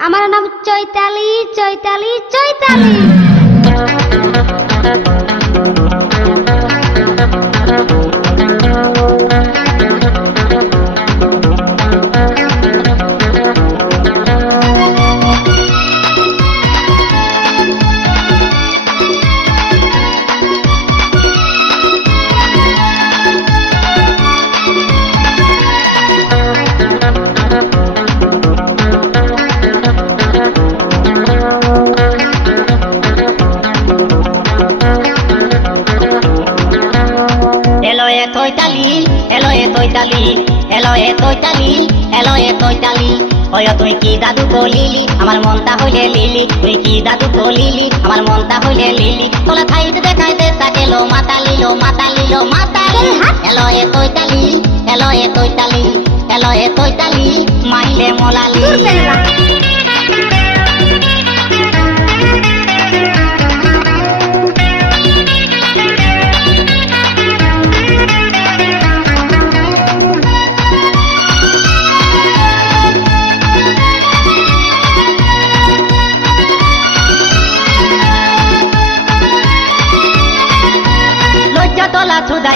আমার নাম চৈতালি চৈতালি চৈতালি। ওই তুই কি দাদু কলিলি আমার মনটা হইলে লিলি, তুই কি দাদু কলিলি আমার মনটা হইলে লিলি। তোলা খাইতে দেখাইতে তাকেলো মাতালিলো মাতালিলো মাতালি। এলো এ তৈতালি এলো এ তৈতালি এলো এ তৈতালি মাইলে মোলালি।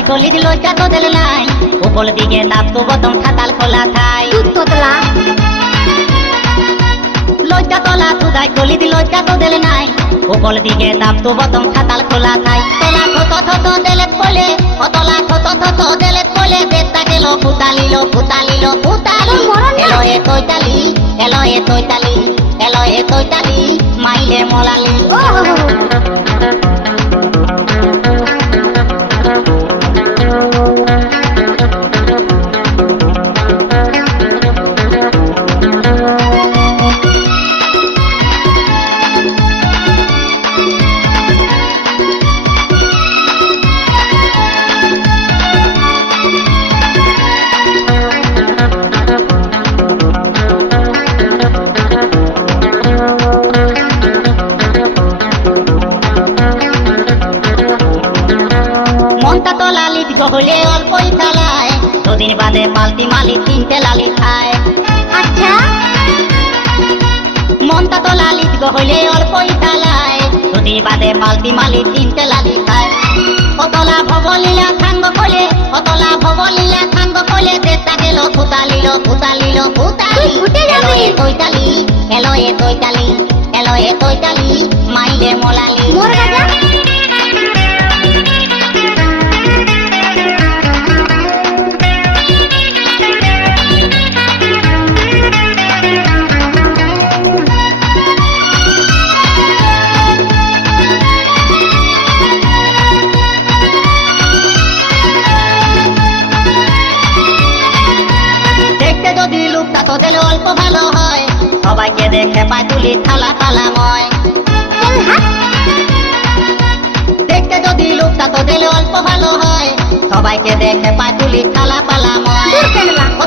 কলি দিল তো দিল নাই উপর দিকে তাপ তো বতম খাতাল খোলা থাই তোতলা লজ্জা তোলা তুদাই কলি দিল তো দিল নাই উপর দিকে তাপ তো বতম খাতাল খোলা থাই। তোলা থত থত দেলেত বলে অতলা থত থত দেলেত বলে দেতা গেল ফুতালিলো ফুতালিলো ফুতালি। এলো এ তৈতালি এলো এ তৈতালি এলো এ তৈতালি মাইলে মোলালি। হলে অল্পই চালায় দুদিন বাদে পাল্টি মালি তিনটে লালি খায়। আচ্ছা মনটা তো লালিত হলে অল্পই চালায় দুদিন বাদে পাল্টি মালি তিনটে লালি খায়। অতলা ভবলীলা সাঙ্গ কলে অতলা ভবলীলা সাঙ্গ কলে দেশটা গেল ফুতালিলো ফুতালিলো ফুতালি। এলো এ তৈতালি এলো এ তৈতালি এলো এ তৈতালি মাইলে মোলালি। তোদের অল্প ভালো হয় সবাইকে দেখে পায় তুলি থালা থালাময়। দেখতে যদি লোকটা তোদের অল্প ভালো হয় সবাইকে দেখে পায় তুলি থালা পালাময়।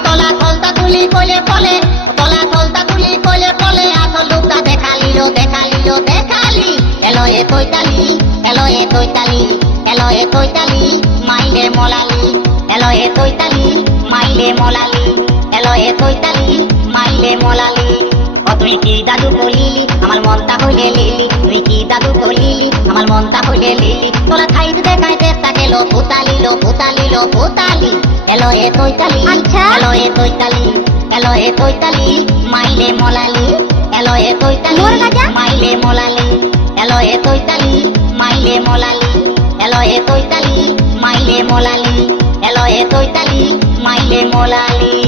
তোলা থলতা তুলি কলে ফলে তোলা থলতা তুলি কলে ফলে আসল লোকটা দেখালিলো দেখালিলো দেখালি। এলো এ তৈতালি এলো এ তৈতালি এলো এ তৈতালি মাইলে মোলালি। এলো এ তৈতালি মাইলে মোলালি এলো এ তৈতালি মাইলে মোলালি। ও তুই কি দাদু কলিলি আমার মনটা হইলে লিলি, তুই কি দাদু কলিলি আমার মনটা হইলে লিলি। তোলা খাইতে দেখাইতে তাকেলো ফুতালিলো ফুতালিলো ফুতালি। এলো এ তৈতালি এলো এ তৈতালি এলো এ তৈতালি মাইলে মোলালি। এলো এ তৈতালি মাইলে মোলালি এলো এ তৈতালি মাইলে মোলালি এলো এ তৈতালি মাইলে মোলালি এলো এ তৈতালি মাইলে মোলালি।